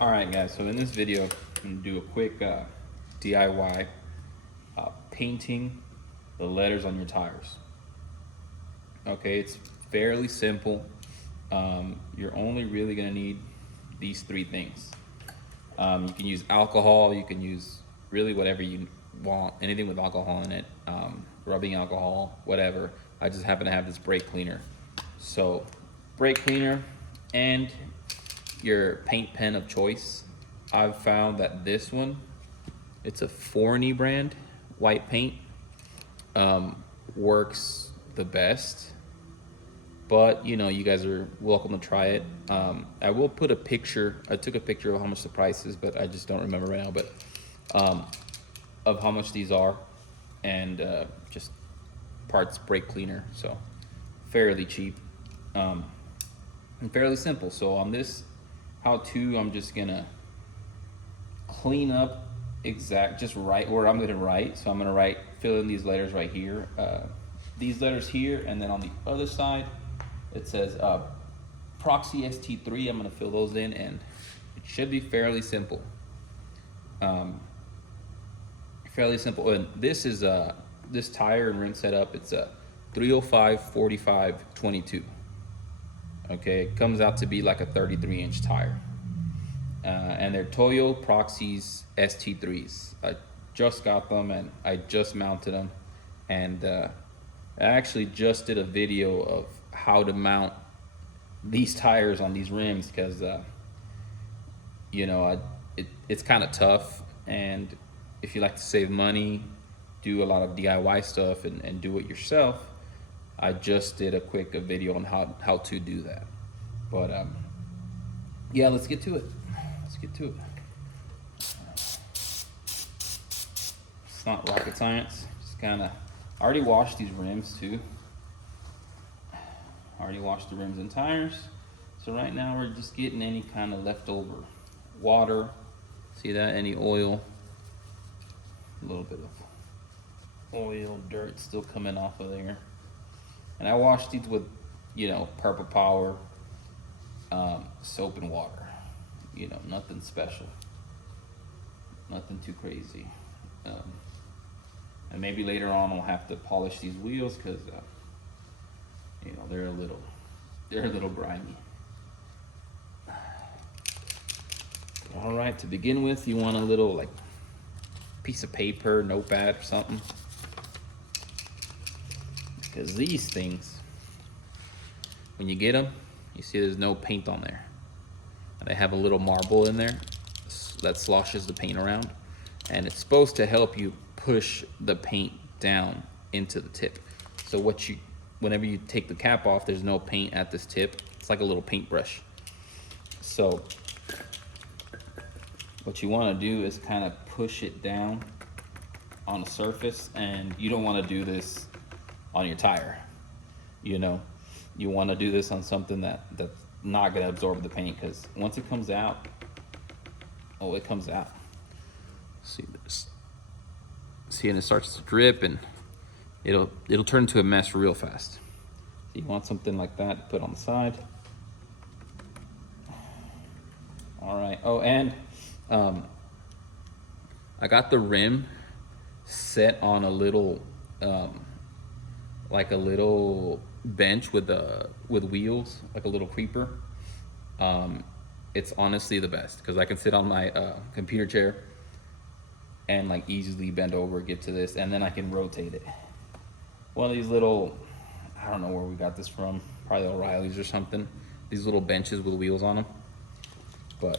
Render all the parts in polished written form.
All right, guys, so in this video, I'm gonna do a quick DIY painting the letters on your tires. Okay, it's fairly simple. You're only really gonna need these three things. You can use alcohol, you can use really whatever you want, anything with alcohol in it, rubbing alcohol, whatever. I just happen to have this brake cleaner. So, brake cleaner and your paint pen of choice. I've found that this one, it's a Forney brand white paint, works the best. But you know, you guys are welcome to try it. I will put a picture. I took a picture of how much the price is, but I just don't remember right now. But of how much these are, and just parts brake cleaner. So fairly cheap and fairly simple. So on this how-to, I'm just gonna clean up just right where I'm gonna write. So I'm gonna fill in these letters right here, these letters here, and then on the other side it says Proxy ST3. I'm gonna fill those in, and it should be fairly simple. Fairly simple. And this is this tire and rim setup. It's a 305 45 22. Okay, it comes out to be like a 33-inch tire. And they're Toyo Proxys ST3s. I just got them and I just mounted them. And I actually just did a video of how to mount these tires on these rims because, you know, it's kind of tough. And if you like to save money, do a lot of DIY stuff and do it yourself, I just did a quick video on how to do that. But yeah, let's get to it. It's not rocket science. Just kind of, I already washed these rims too. I already washed the rims and tires. So right now we're just getting any kind of leftover water. See that? Any oil. A little bit of oil, dirt still coming off of there. And I washed these with, you know, Purple Power, soap and water. You know, nothing special, nothing too crazy. And maybe later on I'll have to polish these wheels because, you know, they're a little grimy. All right, to begin with, you want a little like piece of paper, notepad or something. Because these things, when you get them, you see there's no paint on there. They have a little marble in there that sloshes the paint around, and it's supposed to help you push the paint down into the tip. So whenever you take the cap off, there's no paint at this tip. It's like a little paintbrush. So what you want to do is kind of push it down on the surface, and you don't want to do this on your tire. You know, you want to do this on something that's not going to absorb the paint, because once it comes out, it comes out. See this? See, and it starts to drip, and it'll turn into a mess real fast. So you want something like that to put on the side. All right. Oh, and I got the rim set on a little like a little bench with wheels, like a little creeper. It's honestly the best because I can sit on my computer chair and like easily bend over, get to this, and then I can rotate it. One of these little, I don't know where we got this from, probably O'Reilly's or something. These little benches with wheels on them. But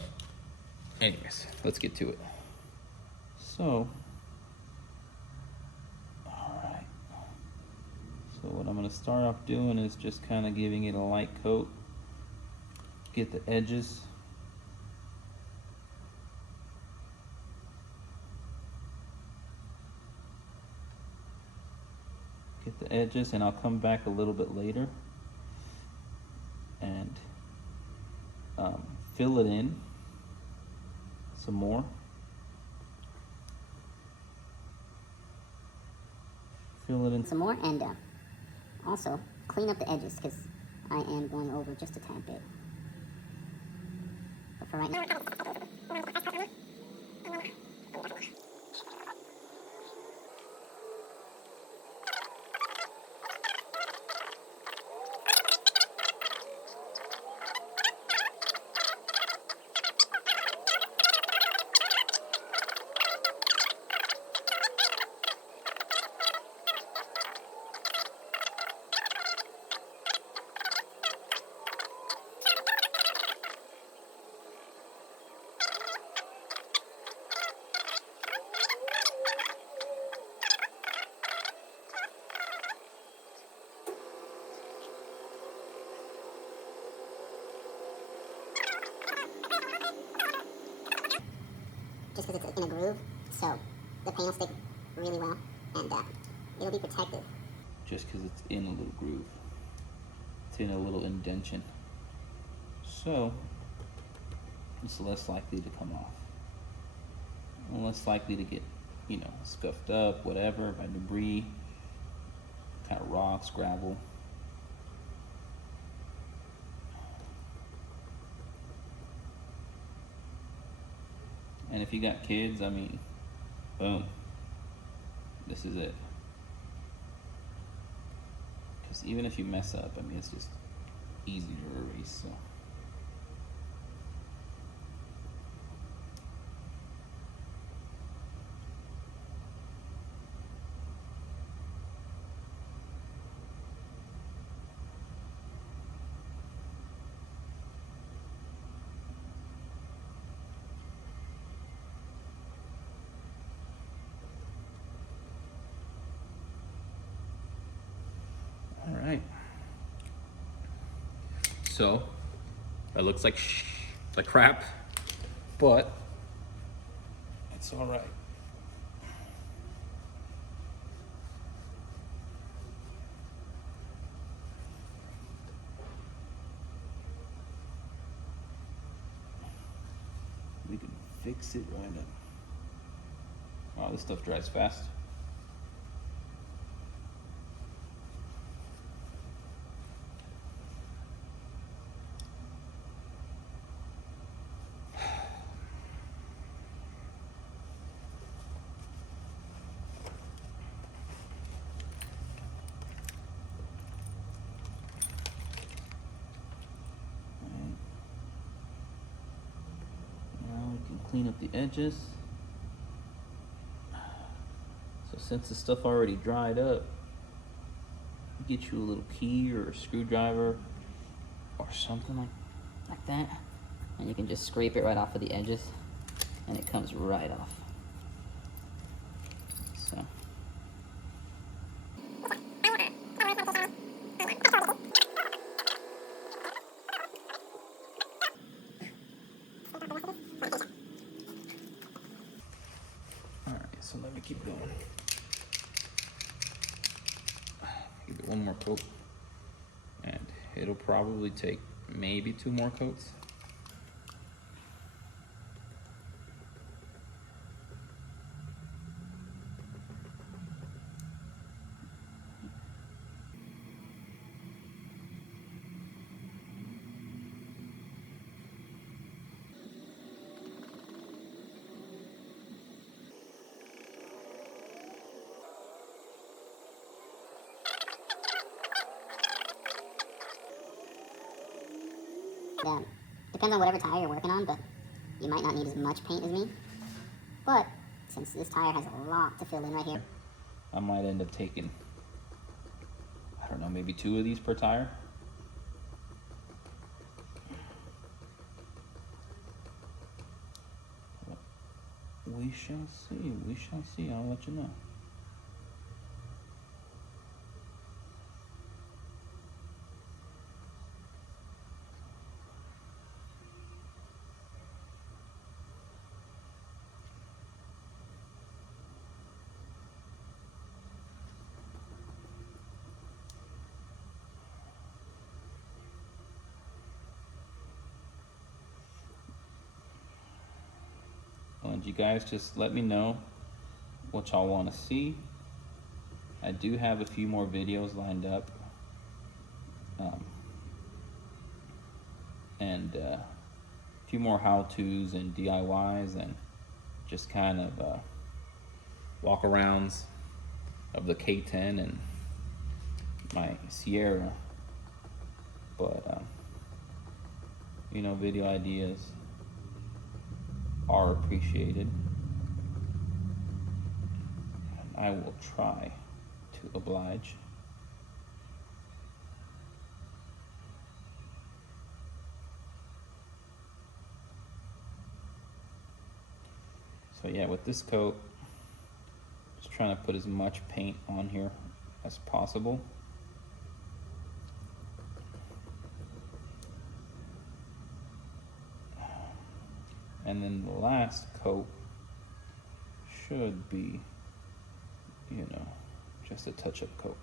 anyways, let's get to it. So, so what I'm going to start off doing is just kind of giving it a light coat. Get the edges. Get the edges, and I'll come back a little bit later and fill it in some more. Fill it in some more, and also clean up the edges because I am going over just a tad bit. But for right now. Just because it's in a groove, so the paint will stick really well, and it'll be protected. Just because it's in a little groove. It's in a little indentation. So, it's less likely to come off. And less likely to get, you know, scuffed up, whatever, by debris, kind of rocks, gravel. And if you got kids, I mean, boom, this is it. Because even if you mess up, I mean, it's just easy to erase, so. All right. So, that looks like crap, but it's all right. We can fix it right up. Wow, this stuff dries fast. Clean up the edges. So since the stuff already dried up, get you a little key or a screwdriver or something like that, and you can just scrape it right off of the edges and it comes right off. So so let me keep going. Give it one more coat, and it'll probably take maybe 2 more coats. Depends on whatever tire you're working on, but you might not need as much paint as me. But since this tire has a lot to fill in right here, I might end up taking, I don't know, maybe 2 of these per tire. We shall see, we shall see, I'll let you know. And you guys just let me know what y'all want to see. I do have a few more videos lined up. few more how-tos and DIYs and just kind of walk-arounds of the K10 and my Sierra. But you know, video ideas are appreciated. I will try to oblige. So yeah, with this coat, just trying to put as much paint on here as possible. And then the last coat should be, you know, just a touch-up coat.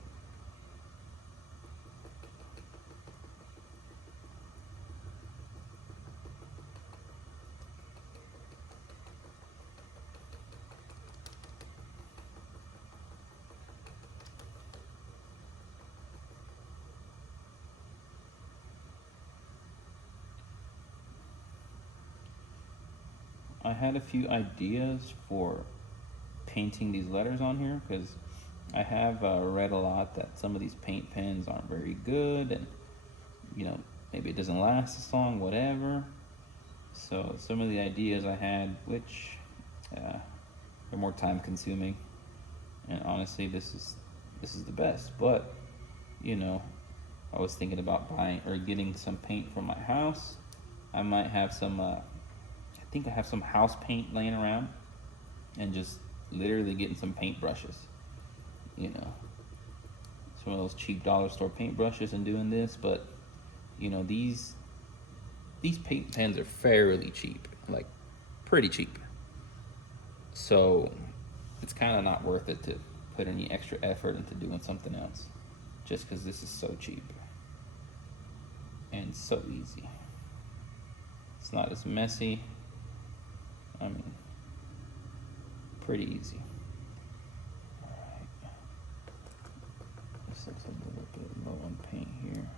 I had a few ideas for painting these letters on here because I have read a lot that some of these paint pens aren't very good, and you know, maybe it doesn't last as long, whatever. So some of the ideas I had, which are more time consuming, and honestly this is the best. But you know, I was thinking about buying or getting some paint from my house. I might have some I think I have some house paint laying around, and just literally getting some paint brushes, you know, some of those cheap dollar store paint brushes, and doing this. But you know, these paint pens are fairly cheap, like pretty cheap, so it's kind of not worth it to put any extra effort into doing something else just because this is so cheap and so easy. It's not as messy. I mean, pretty easy. Alright. This looks a little bit low on paint here.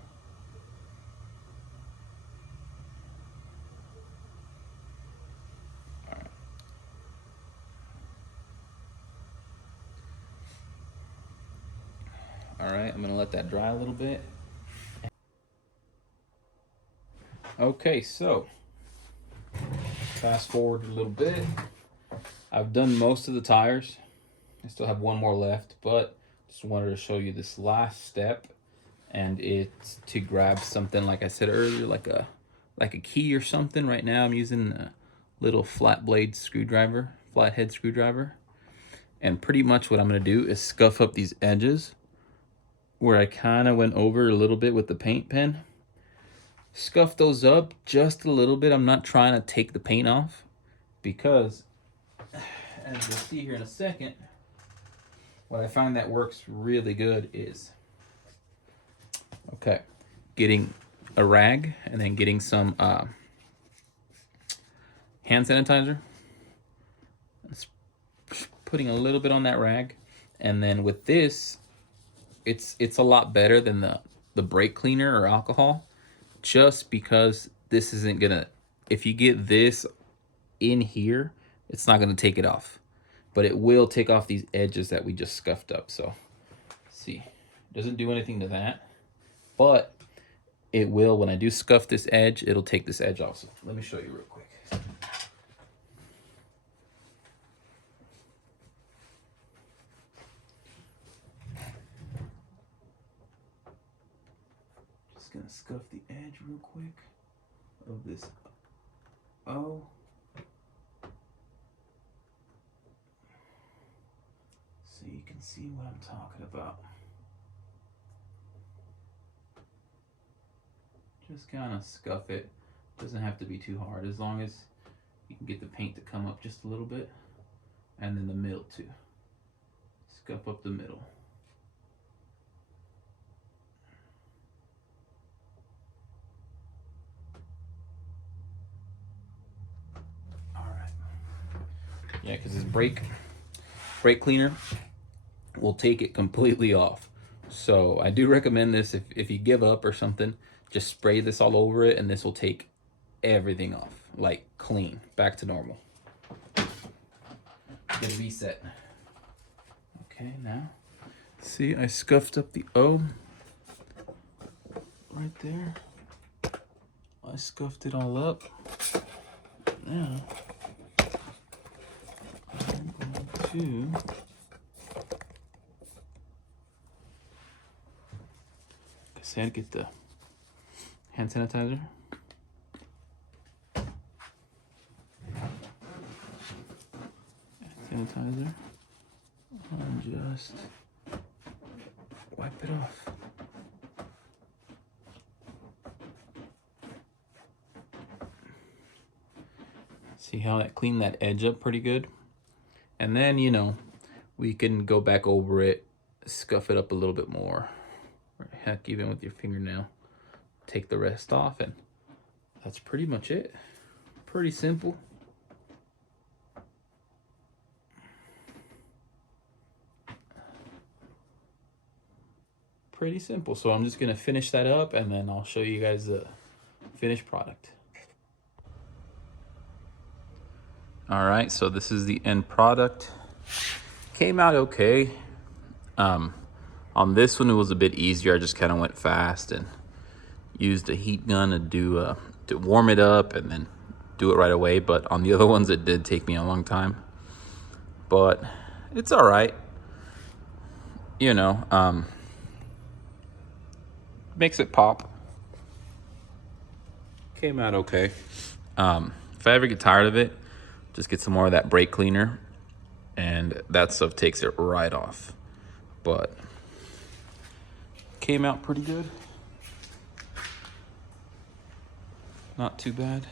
Alright. Alright, I'm gonna let that dry a little bit. Okay, so fast forward a little bit. I've done most of the tires. I still have one more left, but just wanted to show you this last step, and it's to grab something, like I said earlier, like a key or something. Right now I'm using a little flat blade screwdriver, flathead screwdriver, and pretty much what I'm gonna do is scuff up these edges where I kind of went over a little bit with the paint pen. Scuff those up just a little bit. I'm not trying to take the paint off because, as you'll see here in a second, what I find that works really good is, okay, getting a rag and then getting some hand sanitizer, putting a little bit on that rag, and then with this, it's a lot better than the brake cleaner or alcohol, just because this isn't gonna, if you get this in here, it's not gonna take it off, but it will take off these edges that we just scuffed up. So see, it doesn't do anything to that, but it will, when I do scuff this edge, it'll take this edge off. So let me show you real quick. Just gonna scuff the edge real quick of this O. So you can see what I'm talking about. Just kind of scuff it. Doesn't have to be too hard, as long as you can get the paint to come up just a little bit. And then the middle too. Scuff up the middle. Alright. Yeah, because this brake cleaner will take it completely off. So I do recommend this if you give up or something, just spray this all over it, and this will take everything off, like clean, back to normal. Get a reset. Okay, now, see, I scuffed up the O right there. I scuffed it all up. Now, I'm going to get the hand sanitizer. Sanitizer. And just wipe it off. See how that cleaned that edge up pretty good? And then, you know, we can go back over it, scuff it up a little bit more. Or heck, even with your fingernail. Take the rest off, and that's pretty much it. Pretty simple. Pretty simple. So I'm just gonna finish that up, and then I'll show you guys the finished product. All right, so this is the end product. Came out okay. On this one, it was a bit easier. I just kind of went fast and used a heat gun to warm it up and then do it right away. But on the other ones, it did take me a long time. But it's all right. You know, makes it pop. Came out okay. If I ever get tired of it, just get some more of that brake cleaner, and that stuff takes it right off. But came out pretty good. Not too bad.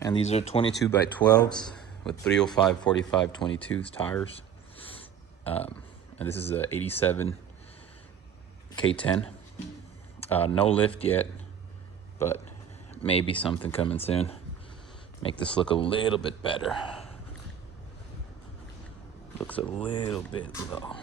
And these are 22 by 12s with 305, 45, 22s tires. And this is a 87 K10. No lift yet, but maybe something coming soon. Make this look a little bit better. Looks a little bit low.